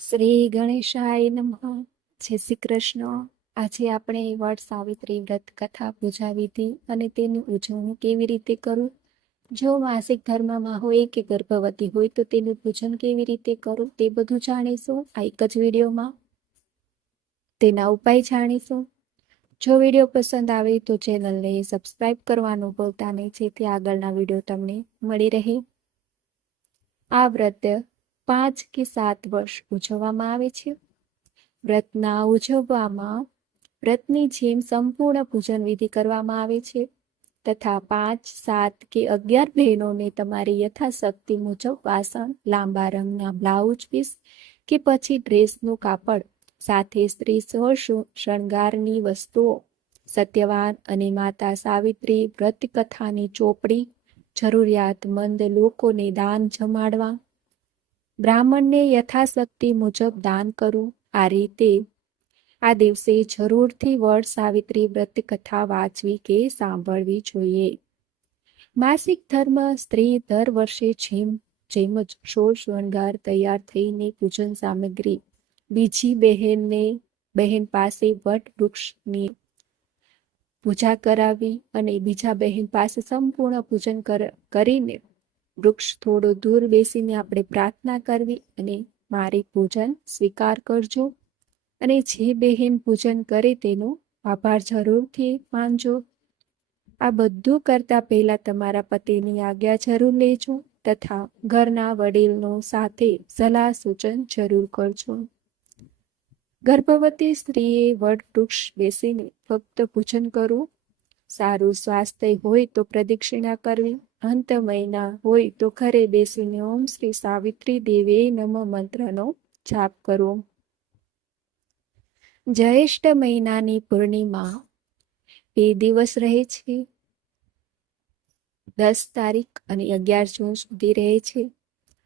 શ્રી ગણેશાય નમઃ. જય શ્રી કૃષ્ણ. આજે આપણે વડ સાવિત્રી વ્રત કથા પૂજાવી હતી અને તેની ઉજવણી કેવી રીતે કરવું જો માસિક ધર્મમાં હોય કે ગર્ભવતી હોય તો તેનું પૂજન કેવી રીતે કરવું તે બધું જાણીશું આ એક જ વિડીયોમાં. તેના ઉપાય જાણીશું. જો વીડિયો પસંદ આવે તો ચેનલને સબસ્ક્રાઈબ કરવાનું ભૂલતા નહીં, જેથી આગળના વીડિયો તમને મળી રહે. આ વ્રત પાંચ કે સાત વર્ષ ઉજવવામાં આવે છે. વ્રતના ઉજવવામાં વ્રતની જેમ સંપૂર્ણ પૂજન વિધિ કરવામાં આવે છે. તથા પાંચ, સાત કે અગિયાર બહેનોને તમારી યથાશક્તિ મુજબ વાસણ, લાંબા રંગના બ્લાઉઝ પીસ કે પછી ડ્રેસનું કાપડ, સાથે સ્ત્રી શણગારની વસ્તુઓ, સત્યવાન અને માતા સાવિત્રી વ્રત કથાની ચોપડી, જરૂરિયાતમંદ લોકોને દાન જમાડવા બ્રાહ્મણને યથાશક્તિ મુજબ દાન કરવું આ રીતે આ દિવસે જરૂરથી વડ સાવિત્રી વ્રત કથા વાંચવી કે સાંભળવી જોઈએ. માસિક ધર્મ સ્ત્રી દર વર્ષે જેમ જેમ જ શોર શણગાર તૈયાર થઈને પૂજન સામગ્રી, બીજી બહેનને, બહેન પાસે વટ વૃક્ષની પૂજા કરાવી અને બીજા બહેન પાસે સંપૂર્ણ પૂજન કરીને વૃક્ષ થોડો દૂર બેસીને આપણે પ્રાર્થના કરવી અને મારી પૂજન સ્વીકાર કરજો. અને જે બહેન પૂજન કરે તેનો આભાર જરૂરથી માનજો. આ બધું કરતાં પહેલાં તમારા પતિની આજ્ઞા જરૂર લેજો તથા ઘરના વડીલનો સાથે સલાહ સૂચન જરૂર કરજો. ગર્ભવતી સ્ત્રીએ વડ વૃક્ષ બેસીને ફક્ત પૂજન કરવું, સારું સ્વાસ્થ્ય હોય તો પ્રદક્ષિણા કરવી અંત મહિના હોય તો ઘરે બેસીને ઓમ શ્રી સાવિત્રી દેવે નમ મંત્રનો જાપ કરવો. જ્યેષ્ઠ મહિનાની પૂર્ણિમા, બે દિવસ રહે છે. દસ તારીખ અને અગિયાર જૂન સુધી રહે છે.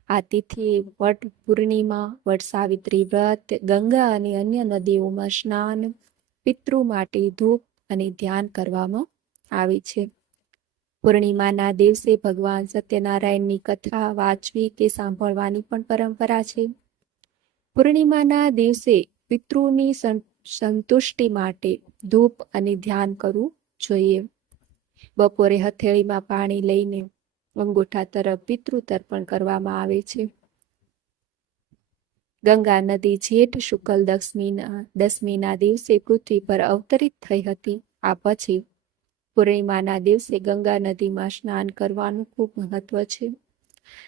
આ તિથિ વટ પૂર્ણિમા, વટ સાવિત્રી વ્રત, ગંગા અને અન્ય નદીઓમાં સ્નાન, પિતૃ માટે ધૂપ અને ધ્યાન કરવામાં આવે છે. પૂર્ણિમાના દિવસે ભગવાન સત્યનારાયણની કથા વાંચવી કે સાંભળવાની પણ પરંપરા છે. પૂર્ણિમાના દિવસે પિતૃની સંતુષ્ટિ માટે ધૂપ અને ધ્યાન કરવું જોઈએ. બપોરે હથેળીમાં પાણી લઈને અંગૂઠા તરફ પિતૃ તર્પણ કરવામાં આવે છે. ગંગા નદી જેઠ શુક્લ દસમીના દસમીના દિવસે પૃથ્વી પર અવતરિત થઈ હતી. આ પછી પૂર્ણિમાના દિવસે ગંગા નદીમાં સ્નાન કરવાનું ખૂબ મહત્વ છે.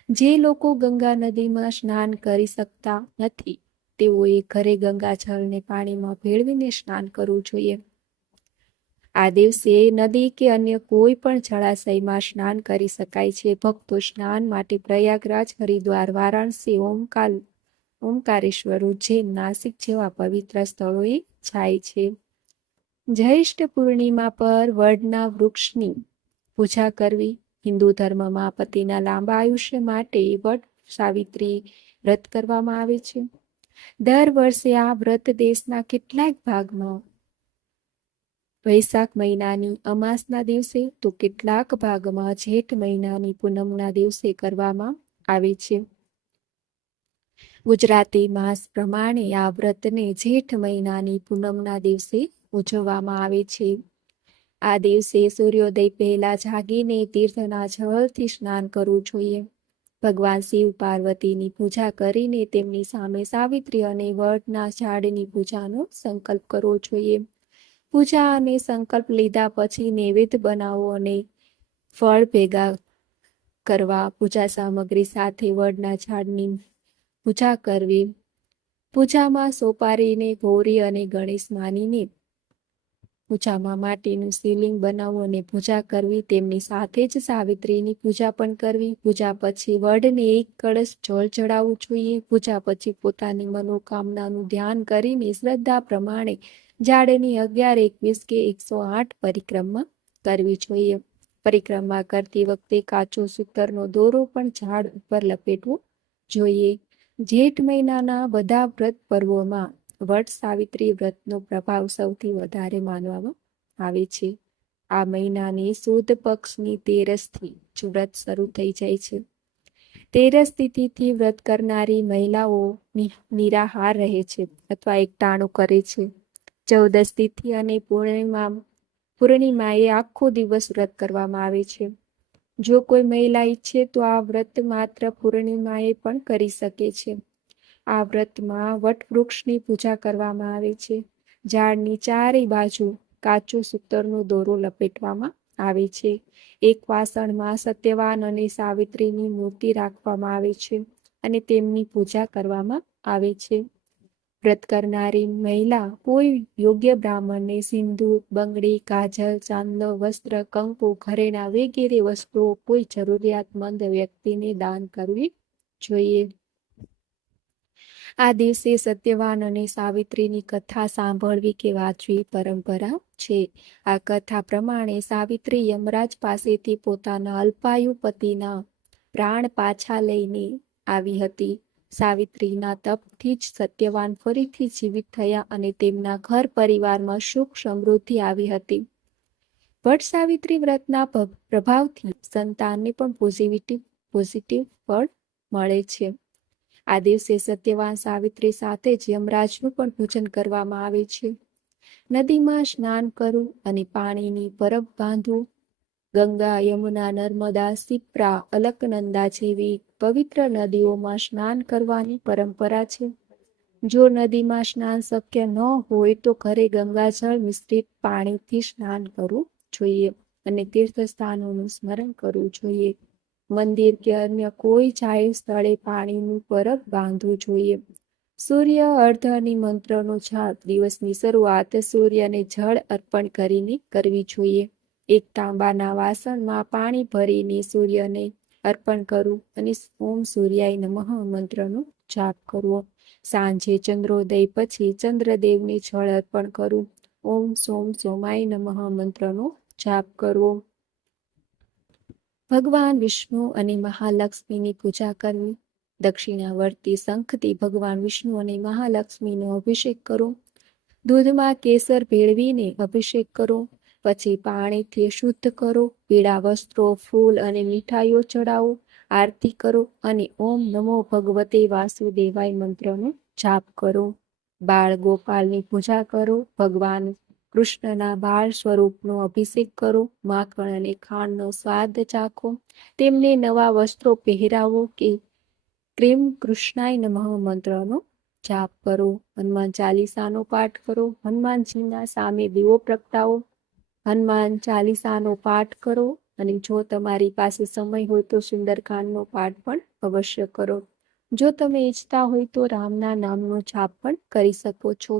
જે લોકો ગંગા નદીમાં સ્નાન કરી શકતા નથી, તેઓએ ઘરે ગંગા જળને પાણીમાં ભેળવીને સ્નાન કરવું જોઈએ. આ દિવસે નદી કે અન્ય કોઈ પણ જળાશયમાં સ્નાન કરી શકાય છે. ભક્તો સ્નાન માટે પ્રયાગરાજ, હરિદ્વાર, વારાણસી, ઓમકાર, ઓમકારેશ્વર, ઉજ્જૈન, નાસિક જેવા પવિત્ર સ્થળોએ જાય છે. જ્યેષ્ઠ પૂર્ણિમા પર વડના વૃક્ષની પૂજા કરવી. હિન્દુ ધર્મમાં પતિના લાંબા આયુષ્ય માટે વડ સાવિત્રી વ્રત કરવામાં આવે છે. દર વર્ષે આ વ્રત દેશના કેટલાક ભાગમાં વૈશાખ મહિનાની અમાસના દિવસે તો કેટલાક ભાગમાં જેઠ મહિનાની પૂનમના દિવસે કરવામાં આવે છે. ગુજરાતી માસ પ્રમાણે આ વ્રતને જેઠ મહિનાની પૂનમના દિવસે ઉજવવામાં આવે છે. આ દિવસે સૂર્યોદય પહેલા જાગીને તીર્થના જળથી સ્નાન કરવું જોઈએ. ભગવાન શિવ પાર્વતીની પૂજા કરીને તેમની સામે સાવિત્રી અને વડના ઝાડની પૂજાનો સંકલ્પ કરવો જોઈએ. પૂજા અને સંકલ્પ લીધા પછી નૈવેદ્ય બનાવો અને ફળ ભેગા કરવા પૂજા સામગ્રી સાથે વડના ઝાડની પૂજા કરવી. પૂજામાં સોપારીને ગૌરી અને ગણેશ માનીને પૂજામાં માટીનું શિવલિંગ બનાવવું અને પૂજા કરવી, તેમની સાથે જ સાવિત્રીની પૂજા પણ કરવી. પૂજા પછી વડને એક કળશ જળ ચડાવવું જોઈએ. પૂજા પછી પોતાની મનોકામનાનું ધ્યાન કરીને શ્રદ્ધા પ્રમાણે ઝાડની અગિયાર, એકવીસ કે એકસો આઠ પરિક્રમા કરવી જોઈએ. પરિક્રમા કરતી વખતે કાચો સૂતરનો દોરો પણ ઝાડ ઉપર લપેટવો જોઈએ. જેઠ મહિનાના બધા વ્રત પર્વોમાં વટ સાવિત્રી વ્રતનો પ્રભાવ સૌથી વધારે માનવામાં આવે છે. આ મહિનાની સુદ પક્ષની તેરસથી જ વ્રત શરૂ થઈ જાય છે. તેરસ તિથિથી વ્રત કરનારી મહિલાઓ નિરાહાર રહે છે અથવા એકટાણું કરે છે. ચૌદસ તિથિ અને પૂર્ણિમા, પૂર્ણિમાએ આખો દિવસ વ્રત કરવામાં આવે છે. જો કોઈ મહિલા ઈચ્છે તો આ વ્રત માત્ર પૂર્ણિમાએ પણ કરી શકે છે. આ વ્રતમાં વટવૃક્ષની પૂજા કરવામાં આવે છે. ઝાડની ચારેય બાજુ કાચો સૂતરનો દોરો લપેટવામાં આવે છે. એક વાસણમાં સત્યવાન અને સાવિત્રીની મૂર્તિ રાખવામાં આવે છે અને તેમની પૂજા કરવામાં આવે છે. વ્રત કરનારી મહિલા કોઈ યોગ્ય બ્રાહ્મણને સિંધુ બંગડી, કાજલ, ચાંદલો, વસ્ત્ર, કંકુ, ઘરેણા વગેરે વસ્તુઓ કોઈ જરૂરિયાતમંદ વ્યક્તિને દાન કરવી જોઈએ. આ દિવસે સત્યવાન અને સાવિત્રીની કથા સાંભળવી કે વાંચવી પરંપરા છે. આ કથા પ્રમાણે સાવિત્રી યમરાજ પાસેથી પોતાના અલ્પાયુ પતિના પ્રાણ પાછા લઈને આવી હતી. સાવિત્રીના તપથી જ સત્યવાન ફરીથી જીવિત થયા અને તેમના ઘર પરિવારમાં સુખ સમૃદ્ધિ આવી હતી. વટ સાવિત્રી વ્રતના પ્રભાવથી સંતાનને પણ પોઝિટિવ પોઝિટિવ ફળ મળે છે. આ દિવસે સત્યવાન સાવિત્રી સાથે જ યમરાજનું પણ પૂજન કરવામાં આવે છે. નદીમાં સ્નાન કરવું અને પાણીની પરબ બાંધવું ગંગા, યમુના, નર્મદા સિપ્રા અલકનંદા જેવી પવિત્ર નદીઓમાં સ્નાન કરવાની પરંપરા છે. જો નદીમાં સ્નાન શક્ય ન હોય તો ઘરે ગંગાજળ મિશ્રિત પાણીથી સ્નાન કરવું જોઈએ અને તીર્થ સ્થાનોનું સ્મરણ કરવું જોઈએ. મંદિર કે અન્ય કોઈ જાહેર સ્થળે પાણીનું પરબ બાંધવું જોઈએ. સૂર્ય અર્ધ અને મંત્રનો જાપ દિવસની શરૂઆત સૂર્યને જળ અર્પણ કરીને કરવી જોઈએ. એક તાંબાના વાસણમાં પાણી ભરીને સૂર્યને અર્પણ કરવું અને ઓમ સૂર્યાય નમઃ મંત્રનો જાપ કરવો. સાંજે ચંદ્રોદય પછી ચંદ્રદેવને જળ અર્પણ કરવું. ઓમ સોમ સોમાય નમઃ મંત્રનો જાપ કરવો. ભગવાન વિષ્ણુ અને મહાલક્ષ્મીની પૂજા કરવી. દક્ષિણાવર્તી શંખથી ભગવાન વિષ્ણુ અને મહાલક્ષ્મીનો અભિષેક કરો. દૂધમાં કેસર ભેળવીને અભિષેક કરો. પછી પાણીથી શુદ્ધ કરો. પીળા વસ્ત્રો, ફૂલ અને મીઠાઈઓ ચડાવો. આરતી કરો અને ઓમ નમો ભગવતે વાસુદેવાય મંત્રનો જાપ કરો. બાળ ગોપાલની પૂજા કરો. ભગવાન કૃષ્ણના બાળ સ્વરૂપનો અભિષેક કરો માખણ અને ખાંડનો સ્વાદ ચાખો, તેમને નવા વસ્ત્રો પહેરાવો કે ક્રીમ કૃષ્ણાય નમઃ મંત્રનો જાપ કરો, હનુમાન ચાલીસાનો પાઠ કરો, હનુમાનજીના સામે દીવો પ્રગટાવો, હનુમાન ચાલીસાનો પાઠ કરો અને જો તમારી પાસે સમય હોય તો સુંદરકાંડનો પાઠ પણ અવશ્ય કરો. જો તમે ઈચ્છતા હોય તો રામના નામનો જાપ પણ કરી શકો છો.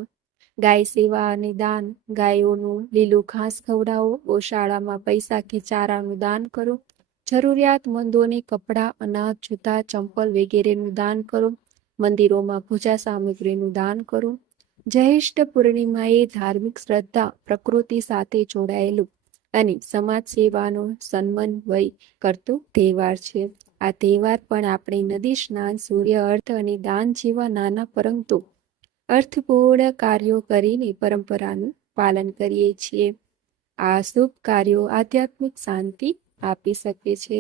ગાય સેવા અને દાન. ગાયોનું લીલું ઘાસ ખવડાવો. ગોશાળામાં પૈસા કે ચારાનું દાન કરો. જરૂરિયાતમંદોને કપડાં, અનાજ, જૂતા, ચંપલ વગેરેનું દાન કરો. મંદિરોમાં પૂજા સામગ્રીનું દાન કરો. જ્યેષ્ઠ પૂર્ણિમાએ ધાર્મિક શ્રદ્ધા, પ્રકૃતિ સાથે જોડાયેલું અને સમાજ સેવાનો સમન્વય કરતો તહેવાર છે. આ તહેવાર પણ આપણે નદી સ્નાન, સૂર્ય અર્થ અને દાન જેવા નાના પરંતુ અર્થપૂર્ણ કાર્યો કરીને પરંપરાનું પાલન કરીએ છીએ. આ શુભ કાર્યો આધ્યાત્મિક શાંતિ આપી શકે છે.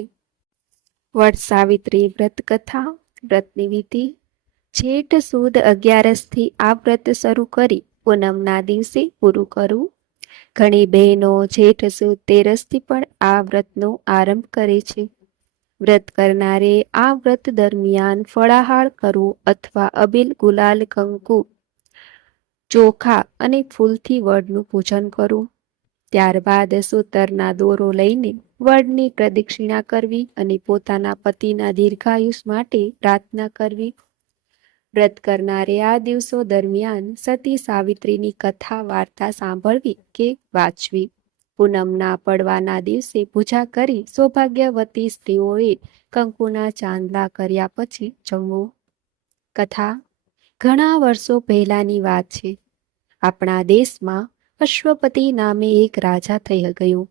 વટ સાવિત્રી વ્રત કથા, વ્રતની વિધિ. જેઠ સુદ અગિયારસથી આ વ્રત શરૂ કરી પૂનમના દિવસે પૂરું કરવું ઘણી બહેનો જેઠ સુદ તેરસથી પણ આ વ્રતનો આરંભ કરે છે. વ્રત કરનારે આ વ્રત દરમિયાન ફળાહાર કરવો અથવા અબિલ ગુલાલ કંકુ ચોખા અને ફૂલથી વડનું પૂજન કરવું ત્યારબાદ સૂતરના દોરો લઈને વડની પ્રદક્ષિણા કરવી અને પોતાના પતિના દીર્ઘાયુષ માટે પ્રાર્થના કરવી. વ્રત કરનારે આ દિવસો દરમિયાન સતી સાવિત્રીની કથા, વાર્તા સાંભળવી કે વાંચવી. પૂનમના પડવાના દિવસે પૂજા કરી સૌભાગ્યવતી સ્ત્રીઓએ કંકુના ચાંદલા કર્યા પછી જમવું. કથા. ઘણા વર્ષો પહેલાની વાત છે. આપણા દેશમાં અશ્વપતિ નામે એક રાજા થઈ ગયો.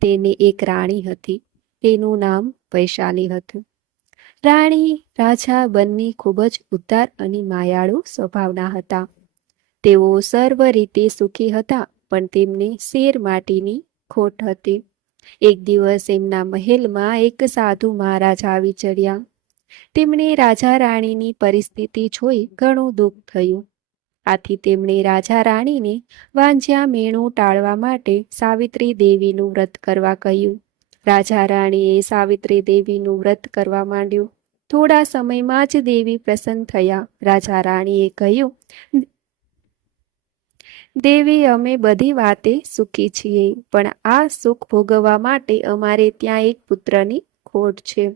તેને એક રાણી હતી. તેનું નામ વૈશાલી હતું. રાણી, રાજા બંને ખૂબ જ ઉદાર અને માયાળુ સ્વભાવના હતા. તેઓ સર્વ રીતે સુખી હતા, પણ તેમને શેર માટીની ખોટ હતી. એક દિવસ એમના મહેલમાં એક સાધુ મહારાજ આવી ચડ્યા. તેમણે રાજા રાણીની પરિસ્થિતિ જોઈ ઘણું દુઃખ થયું. આથી તેમણે રાજા રાણીને વાંજ્યા મેણું ટાળવા માટે સાવિત્રી દેવીનું વ્રત કરવા કહ્યું. રાજા રાણીએ સાવિત્રી દેવીનું વ્રત કરવા માંડ્યું. થોડા સમયમાં જ દેવી પ્રસન્ન થયા. રાજા રાણીએ કહ્યું, દેવી, અમે બધી વાતે સુખી છીએ, પણ આ સુખ ભોગવવા માટે અમારે ત્યાં એક પુત્રની ખોટ છે.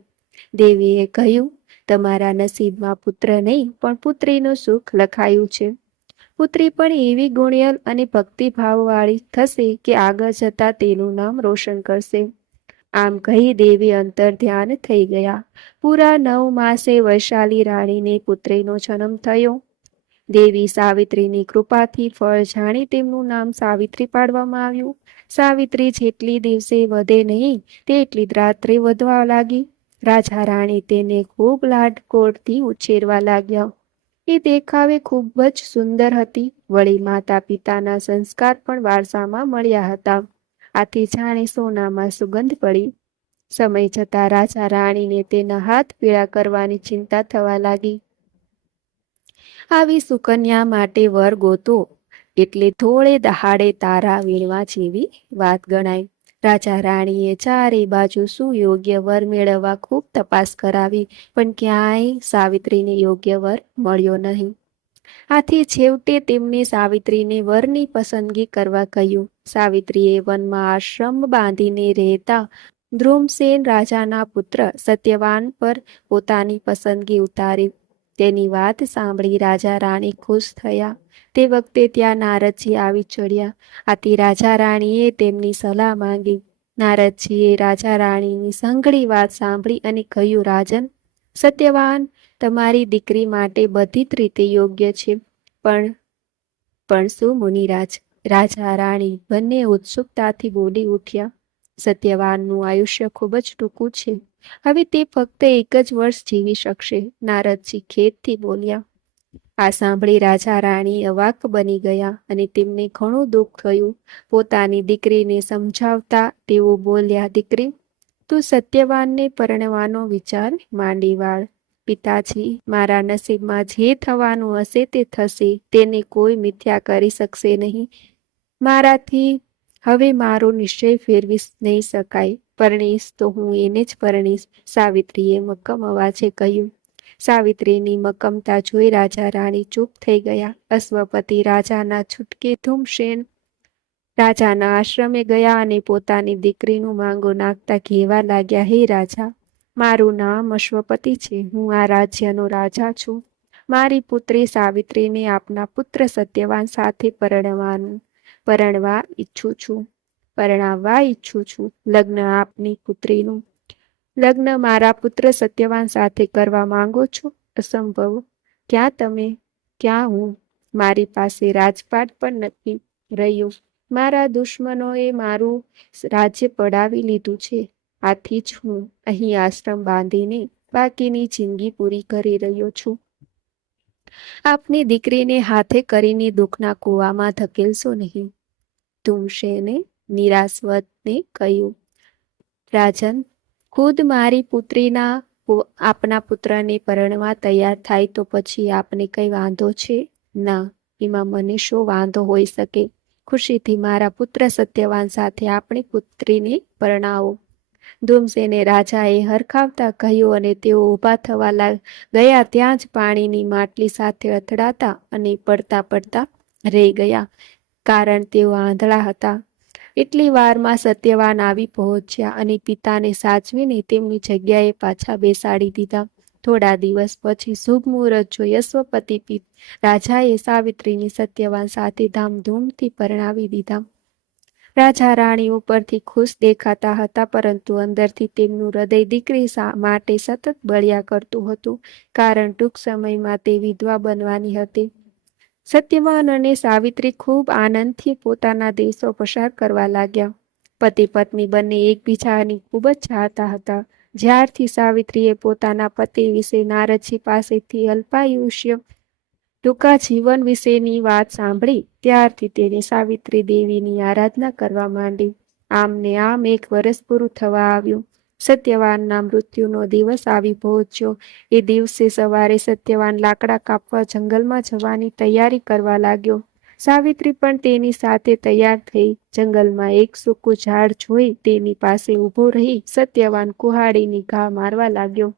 દેવીએ કહ્યું, તમારા નસીબમાં પુત્ર નહીં, પણ પુત્રીનું સુખ લખાયું છે. પુત્રી પણ એવી ગુણિયલ અને ભક્તિભાવવાળી થશે કે આગળ જતા તેનું નામ રોશન કરશે. આમ કહી દેવી અંતર ધ્યાન થઈ ગયા. પૂરા નવ માસે વૈશાલી રાણીને પુત્રીનો જન્મ થયો. દેવી સાવિત્રીની કૃપાથી ફળ જાણી તેમનું નામ સાવિત્રી પાડવામાં આવ્યું. સાવિત્રી જેટલી દિવસે વધે નહીં, તેટલી રાત્રે વધવા લાગી. રાજા રાણી તેને ખૂબ લાડકોડથી ઉછેરવા લાગ્યા. એ દેખાવે ખૂબ જ સુંદર હતી. વળી માતા પિતાના સંસ્કાર પણ વારસામાં મળ્યા હતા. આથી જાણે સોનામાં સુગંધ પડી. સમય જતાં રાજા રાણીને તેના હાથ પીળા કરવાની ચિંતા થવા લાગી. આવી સુકન્યા માટે વર ગોતો, એટલે થોડે દહાડે તારા વીણવા જેવી વાત ગણાય. રાજા રાણીએ ચારે બાજુ સુયોગ્ય વર મેળવવા ખૂબ તપાસ કરાવી, પણ ક્યાંય સાવિત્રીને યોગ્ય વર મળ્યો નહીં. આથી છેવટે તેમને સાવિત્રીને વરની પસંદગી કરવા કહ્યું. સાવિત્રીએ વનમાં આશ્રમ બાંધીને રહેતા ધ્રુમસેન રાજાના પુત્ર સત્યવાન પર પોતાની પસંદગી ઉતારી. તેની વાત સાંભળી રાજા રાણી ખુશ થયા. તે વખતે ત્યાં નારદજી આવી ચડ્યા. આથી રાજા રાણીએ તેમની સલાહ માંગી. નારદજીએ રાજા રાણીની સંઘળી વાત સાંભળી અને કહ્યું, રાજન, સત્યવાન, તમારી દીકરી માટે બધી જ રીતે યોગ્ય છે, પણ પણ શું મુનિરાજ રાજા રાણી બંને ઉત્સુકતાથી બોલી ઉઠ્યા. સત્યવાનનું આયુષ્ય ખૂબ જ ટૂંકું છે. હવે તે ફક્ત એક જ વર્ષ જીવી શકશે. નારદજી ખેદથી બોલ્યા આ સાંભળી રાજા રાણી અવાક બની ગયા અને તેમને ઘણું દુઃખ થયું. પોતાની દીકરીને સમજાવતા તેઓ બોલ્યા, દીકરી, તું સત્યવાનને પરણવાનો વિચાર માંડી વાળ. પિતાજી, મારા નસીબમાં જે થવાનું હશે તે થશે, તેને કોઈ મિથ્યા કરી શકશે નહીં. મારાથી હવે મારો નિશ્ચય ફેરવી નહીં શકાય. પરણીશ તો હું એને જ પરણીશ. સાવિત્રીએ મક્કમ અવાજે કહ્યું સાવિત્રીની મક્કમતા જોઈ રાજા રાણી ચૂપ થઈ ગયા. અશ્વપતિ રાજાના છૂટકે ધૂમશેન રાજાના આશ્રમે ગયા અને પોતાની દીકરીનું માંગો નાખતા કહેવા લાગ્યા, હે રાજા, મારું નામ અશ્વપતિ છે. હું આ રાજ્યનો રાજા છું. મારી પુત્રી સાવિત્રીને આપના પુત્ર સત્યવાન સાથે પરણવાનું, પરણવા ઈચ્છું છું. પરણાવવા ઈચ્છું છું. લગ્ન આપની પુત્રીનું લગ્ન મારા પુત્ર સત્યવાન સાથે કરવા માંગો છો? અસંભવ. ક્યાં તમે? ક્યાં હું? મારી પાસે રાજપાટ પણ નથી રહ્યું. મારા દુશ્મનોએ મારું રાજ્ય પડાવી લીધું છે. આથી જ હું અહીં આશ્રમ બાંધીને બાકીની જિંદગી પૂરી કરી રહ્યો છું. આપની દીકરીને હાથે કરીને દુઃખના કૂવામાં ધકેલશો નહીં. તુમશેને નિરાશવતને કહ્યું. રાજન ખુદ મારી પુત્રીના આપના પુત્રને પરણવા તૈયાર થાય તો પછી આપને કંઈ વાંધો છે? ના, એમાં મને શું વાંધો હોઈ શકે? ખુશીથી મારા પુત્ર સત્યવાન સાથે આપણી પુત્રીને પરણાવો. ધૂમસેને રાજાએ હરખાવતા કહ્યું અને તેઓ ઊભા થવા ગયા ત્યાં જ પાણીની માટલી સાથે અથડાતા અને પડતા પડતા રહી ગયા. કારણ તેઓ આંધળા હતા. એટલી વારમાં સત્યવાન આવી પહોંચ્યા અને પિતાને સાચવીને તેમની જગ્યાએ પાછા બેસાડી દીધા. થોડા દિવસ પછી શુભ મુહૂર્ત જોઈ અશ્વપતિ રાજાએ સાવિત્રીની સત્યવાન સાથે ધામધૂમથી પરણાવી દીધા. રાજા રાણી ઉપરથી ખુશ દેખાતા હતા પરંતુ અંદરથી તેમનું હૃદય દીકરી માટે સતત બળ્યા કરતું હતું, કારણ ટૂંક સમયમાં તે વિધવા બનવાની હતી. સત્યવાન અને સાવિત્રી ખૂબ આનંદથી પોતાના દેશો પસાર કરવા લાગ્યા. પતિ પત્ની બંને એકબીજાની ખૂબ જ ચાહતા હતા. જ્યારથી સાવિત્રીએ પોતાના પતિ વિશે નારદજી પાસેથી અલ્પાયુષ્ય ટૂંકા જીવન વિશેની વાત સાંભળી, ત્યારથી તેને સાવિત્રી દેવીની આરાધના કરવા માંડી. આમને આમ એક વર્ષ પૂરું થવા આવ્યું. સત્યવાનના મૃત્યુનો દિવસ આવી પહોંચ્યો. એ દિવસે સવારે સત્યવાન લાકડા કાપવા જંગલમાં જવાની તૈયારી કરવા લાગ્યો. સાવિત્રી પણ તેની સાથે તૈયાર થઈ. જંગલમાં એક સૂકું ઝાડ જોઈ તેની પાસે ઊભો રહી સત્યવાન કુહાડીની ઘા મારવા લાગ્યો.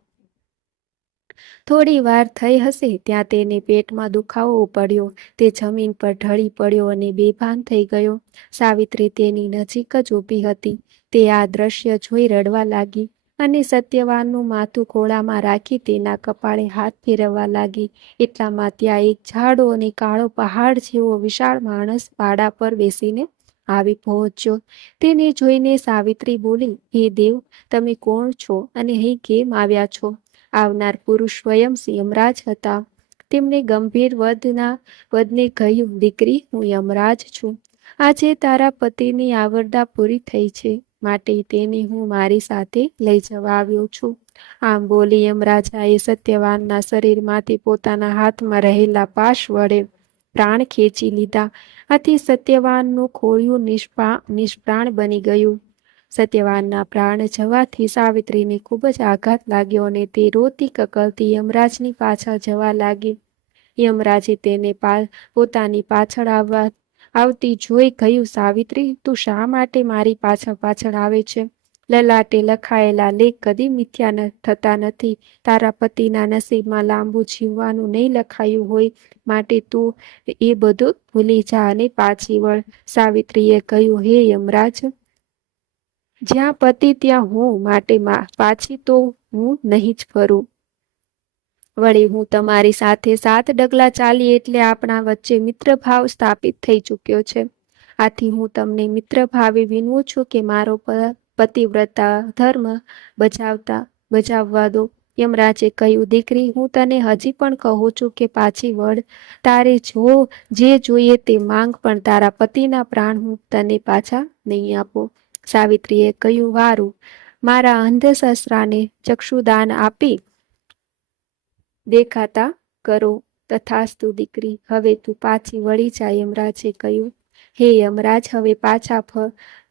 થોડી વાર થઈ હશે ત્યાં તેને પેટમાં દુખાવો પડ્યો. તે જમીન પર ઢળી પડ્યો અને બેભાન થઈ ગયો. સાવિત્રી તેની નજીક જ ઊભી હતી. તે આ દ્રશ્ય જોઈ રડવા લાગી અને સત્યવાનનું માથું ખોળામાં રાખી તેના કપાળે હાથ ફેરવવા લાગી. એટલામાં ત્યાં એક ઝાડો અને કાળો પહાડ જેવો વિશાળ માણસ પાડા પર બેસીને આવી પહોંચ્યો. તેને જોઈને સાવિત્રી બોલી, હે દેવ, તમે કોણ છો અને અહીં કેમ આવ્યા છો? આવનાર પુરુષ સ્વયં યમરાજ હતા. તેમણે ગંભીર વધના વધને કહ્યું, દીકરી, હું યમરાજ છું. આજે તારા પતિની આવરદા પૂરી થઈ છે. માટે તેને હું મારી સાથે લઈ જવા આવ્યો છું. આમ બોલી યમરાજાએ સત્યવાનના શરીરમાંથી પોતાના હાથમાં રહેલા પાશ વડે પ્રાણ ખેંચી લીધા. આથી સત્યવાનનું ખોળિયું નિષ્પા, નિષ્પ્રાણ બની ગયું. સત્યવાનના પ્રાણ જવાથી સાવિત્રીને ખૂબ જ આઘાત લાગ્યો અને તે રોતી કકલતી યમરાજની પાછળ જવા લાગી. યમરાજે તેને પોતાની પાછળ આવવા આવતી જોઈ કહ્યું, સાવિત્રી, તું શા માટે મારી પાછળ પાછળ આવે છે? લલાટે લખાયેલા લેખ કદી મિથ્યા થતા નથી. તારા પતિના નસીબમાં લાંબુ જીવવાનું નહીં લખાયું હોય માટે તું એ બધું ભૂલી જા અને પાછી વળ. સાવિત્રીએ કહ્યું, હે યમરાજ, જ્યાં પતિ ત્યાં હું, માટે પાછી તો હું નહીં જ ફરું. વળી હું તમારી સાથે સાત ડગલા ચાલી એટલે આપણા વચ્ચે મિત્રભાવ સ્થાપિત થઈ ચૂક્યો છે. આથી હું તમને મિત્રભાવે વિનવું છું કે મારો પતિવ્રતા ધર્મ બજાવતા, બજાવવા દો. યમરાજે કહ્યું, દીકરી, હું તને હજી પણ કહું છું કે પાછી વળ. તારે જો, જે જોઈએ તે માંગ, પણ તારા પતિના પ્રાણ હું તને પાછા નહીં આપું. સાવિત્રીએ કહ્યું, વારું. મારા અંધશસ્ત્રાને ચક્ષુદાન આપી દેખાતા કરો. તથાસ્તુ, દીકરી, હવે તું પાછી વળી જા યમરાજે કહ્યું. હે યમરાજ, હવે પાછા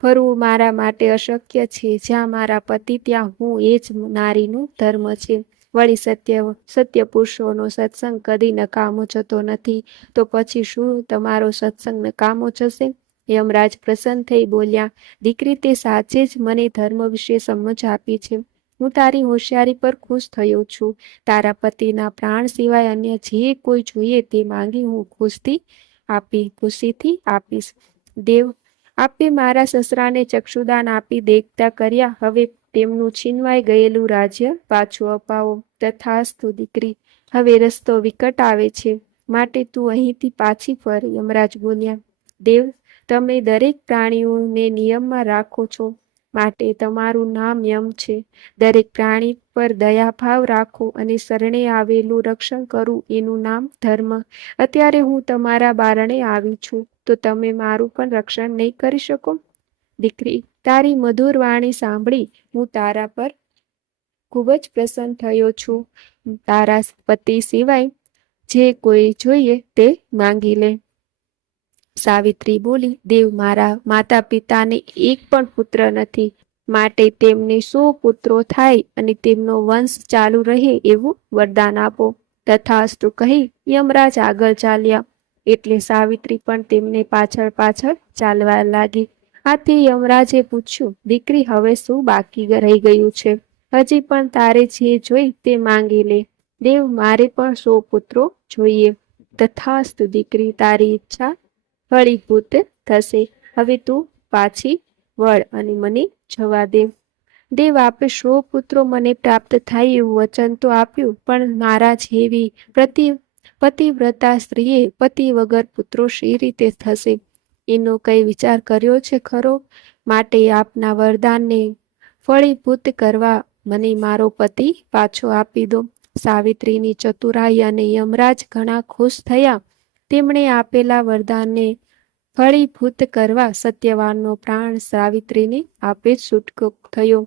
ફરવું મારા માટે અશક્ય છે. જ્યાં મારા પતિ, ત્યાં હું એ જ નારીનું ધર્મ છે. વળી સત્ય સત્ય પુરુષોનો સત્સંગ કદી નકામો જતો નથી. તો પછી શું તમારો સત્સંગ નકામો જશે? યમરાજ પ્રસન્ન થઈ બોલ્યા. દીકરી, તે સાચે જ મને ધર્મ વિશે સમજ આપી છે. હું તારી હોશિયારી પર ખુશ થયો છું. તારા પતિના પ્રાણ સિવાય અન્ય જે કોઈ જોઈએ તે માંગી હું ખુશથી આપી, ખુશીથી આપીશ. દેવ, આપે મારા સસરાને ચક્ષુદાન આપી દેખતા કર્યા. હવે તેમનું છીનવાઈ ગયેલું રાજ્ય પાછું અપાવો. તથાસ્તુ, દીકરી, હવે રસ્તો વિકટ આવે છે. માટે તું અહીંથી પાછી ફર, યમરાજ બોલ્યા. દેવ, તમે દરેક પ્રાણીઓને નિયમમાં રાખો છો. માટે તમારું નામ યમ છે. દરેક પ્રાણી પર દયાભાવ રાખો અને શરણે આવેલું રક્ષણ કરું. એનું નામ ધર્મ. અત્યારે હું તમારા બારણે આવી છું. તો તમે મારું પણ રક્ષણ નહીં કરી શકો? દીકરી, તારી મધુર વાણી સાંભળી હું તારા પર ખૂબ જ પ્રસન્ન થયો છું. તારા પતિ સિવાય જે કોઈ જોઈએ તે માંગી લે. સાવિત્રી બોલી, દેવ મારા માતા પિતાને એક પણ પુત્ર નથી. માટે તેમને સો પુત્રો થાય અને તેમનો વંશ ચાલુ રહે એવું વરદાન આપો. તથાસ્તુ કહી યમરાજ આગળ ચાલ્યા. એટલે સાવિત્રી પણ તેમને પાછળ પાછળ ચાલવા લાગી. આથી યમરાજે પૂછ્યું, દીકરી, હવે શું બાકી રહી ગયું છે? હજી પણ તારે જે જોઈ તે માંગી લે. દેવ, મારે પણ સો પુત્રો જોઈએ. તથાસ્તુ, દીકરી, તારી ઈચ્છા ફળીભૂત થશે. હવે તું પાછી વળ અને મને જવા દે. દેવ, આપે સો પુત્રો મને પ્રાપ્ત થાય એવું વચન તો આપ્યું, પણ મારા જેવી પ્રતિ, પતિવ્રતા સ્ત્રીએ પતિ વગર પુત્રો શી રીતે થશે? એનો કઈ વિચાર કર્યો છે ખરો? માટે આપના વરદાનને ફળીભૂત કરવા મને મારો પતિ પાછો આપી દો. સાવિત્રીની ચતુરાઈ અને યમરાજ ઘણા ખુશ થયા. તેમણે આપેલા વરદાનને ફળીભૂત કરવા સત્યવાનનો પ્રાણ સાવિત્રીને આપે છૂટકો થયો.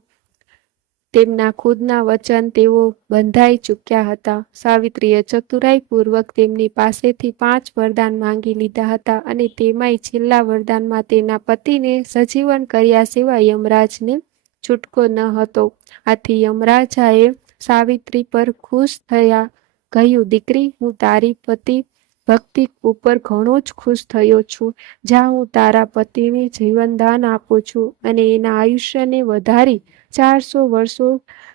તેમના ખુદના વચન તેઓ બંધાઈ ચૂક્યા હતા. સાવિત્રીએ ચતુરાઈપૂર્વક તેમની પાસેથી પાંચ વરદાન માંગી લીધા હતા અને તેમાંય છેલ્લા વરદાનમાં તેના પતિને સજીવન કર્યા સિવાય યમરાજને છૂટકો ન હતો. આથી યમરાજાએ સાવિત્રી પર ખુશ થયા, કહ્યું, દીકરી, હું તારી પતિ ભક્તિ ઉપર ઘણો જ ખુશ થયો છું. જ્યાં હું તારા પતિને જીવનદાન આપું છું અને એના આયુષ્યને વધારી ચારસો વર્ષો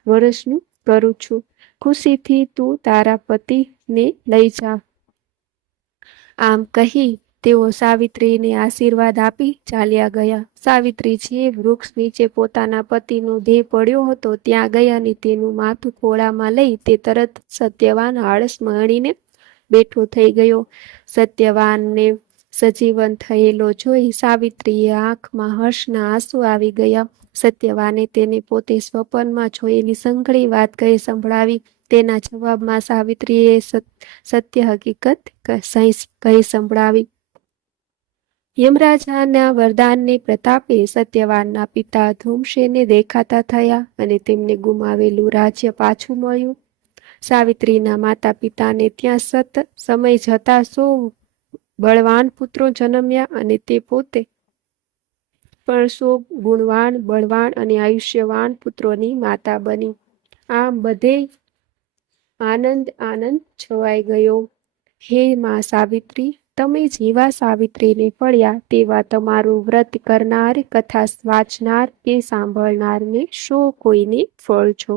વર્ષનું કરું છું. ખુશીથી તું તારા પતિને લઈ જા. આમ કહી તેઓ સાવિત્રીને આશીર્વાદ આપી ચાલ્યા ગયા. સાવિત્રી જે વૃક્ષ નીચે પોતાના પતિનો દેહ પડ્યો હતો. ત્યાં ગયા અને તેનું માથું ખોળામાં લઈ તે તરત સત્યવાન આળસ માણીને બેઠો થઈ ગયો. સત્યવાનને સજીવન થયેલો જોઈ સાવિત્રીએ આંખમાં હર્ષના આંસુ આવી ગયા. સત્યવાને તેને પોતે સ્વપનમાં જોયેલી સંઘળી વાત કહી સંભળાવી. તેના જવાબમાં સાવિત્રીએ સત્ય હકીકત કહી સંભળાવી. યમરાજાના વરદાનની પ્રતાપે સત્યવાનના પિતા ધૂમસેને દેખાતા થયા અને તેમને ગુમાવેલું રાજ્ય પાછું મળ્યું. સાવિત્રીના માતા પિતાને ત્યાં સત સમય જતા સો બળવાન પુત્રો જન્મ્યા અને તે પોતે પણ સો ગુણવાન, બળવાન અને આયુષ્યવાન પુત્રોની માતા બની. આમ બધે આનંદ આનંદ છવાઈ ગયો. હે માં સાવિત્રી, તમે જેવા સાવિત્રીને પડ્યા તેવા તમારું વ્રત કરનાર, કથા વાંચનાર કે સાંભળનારને શો કોઈને ફળ છો?